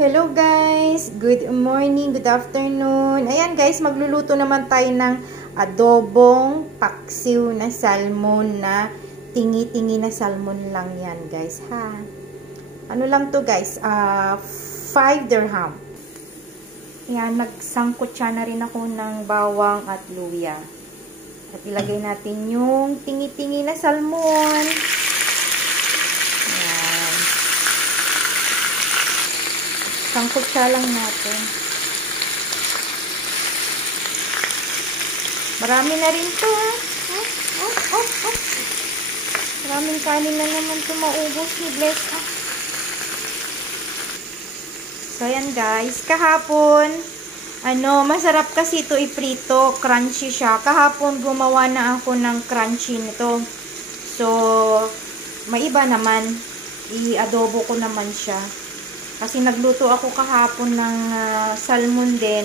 Hello guys! Good morning, good afternoon. Ayan guys, magluluto naman tayo ng adobong paksiw na salmon na tingi-tingi na salmon lang yan guys ha. Ano lang to guys, 5 dirham. Ayan, nagsangkot siya na rin ako ng bawang at luya. At ilagay natin yung tingi-tingi na salmon. Sangkot siya lang natin. Marami na rin to ha. Maraming kanin na naman ito maubos ni Bless. So yan guys. Kahapon, masarap kasi ito iprito. Crunchy siya. Kahapon gumawa na ako ng crunchy nito. So, may iba naman. I-adobo ko naman siya. Kasi nagluto ako kahapon ng salmon din.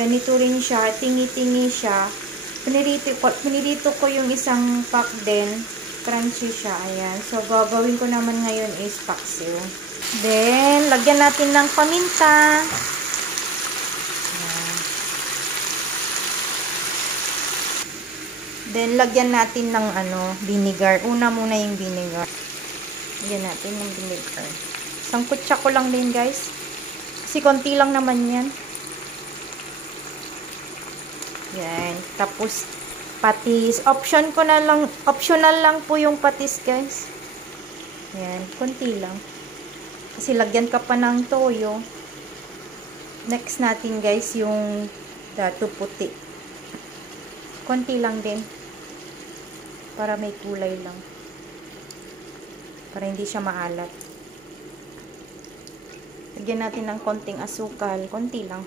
Ganito rin siya. Tingi-tingi siya. Pinirito ko yung isang pack din. Crunchy siya. Ayan. So, gagawin ko naman ngayon is paksiw. Then, lagyan natin ng paminta. Ayan. Then, lagyan natin ng vinegar. Una muna yung vinegar. Lagyan natin ng vinegar. Sangkutsa ko lang din guys. Kasi konti lang naman yan. Yan. Tapos, patis. Optional lang po yung patis guys. Yan. Konti lang. Kasi lagyan ka pa ng toyo. Next natin guys, yung dato puti. Konti lang din. Para may kulay lang. Para hindi siya maalat. Lagyan natin ng konting asukal. Konti lang.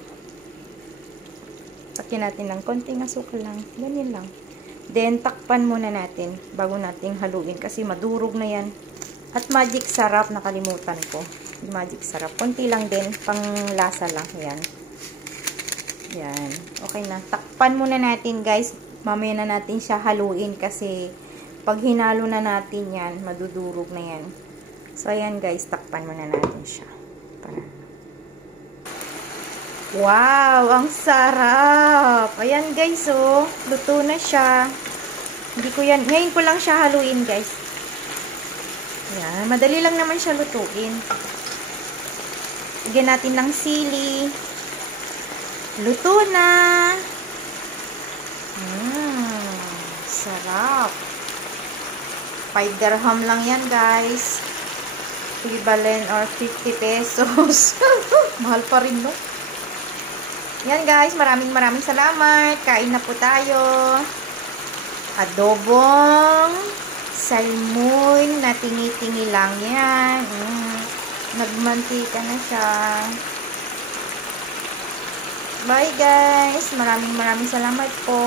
Lagyan natin ng konting asukal lang. Ganyan lang. Then, takpan muna natin bago natin haluin. Kasi madurog na yan. At magic sarap. Nakalimutan ko. Magic sarap. Konti lang din. Pang lasa lang. Yan. Yan. Okay na. Takpan muna natin guys. Mamaya na natin siya haluin. Kasi pag hinalo na natin yan, madudurog na yan. So, ayan guys. Takpan muna natin siya. Wow, ang sarap. Ayan guys, oh. Luto na siya. Ngayon ko lang siya haluin guys. Ayan, madali lang naman siya lutuin. Lagyan natin ng sili. Luto na. Sarap. 5 dirham lang yan guys. Equivalent or 50 pesos. Mahal pa rin, no? Yan guys, maraming salamat. Kain na po tayo. Adobong salmon na tingi-tingi lang yan. Nagmantika na siya. Bye guys. Maraming salamat po.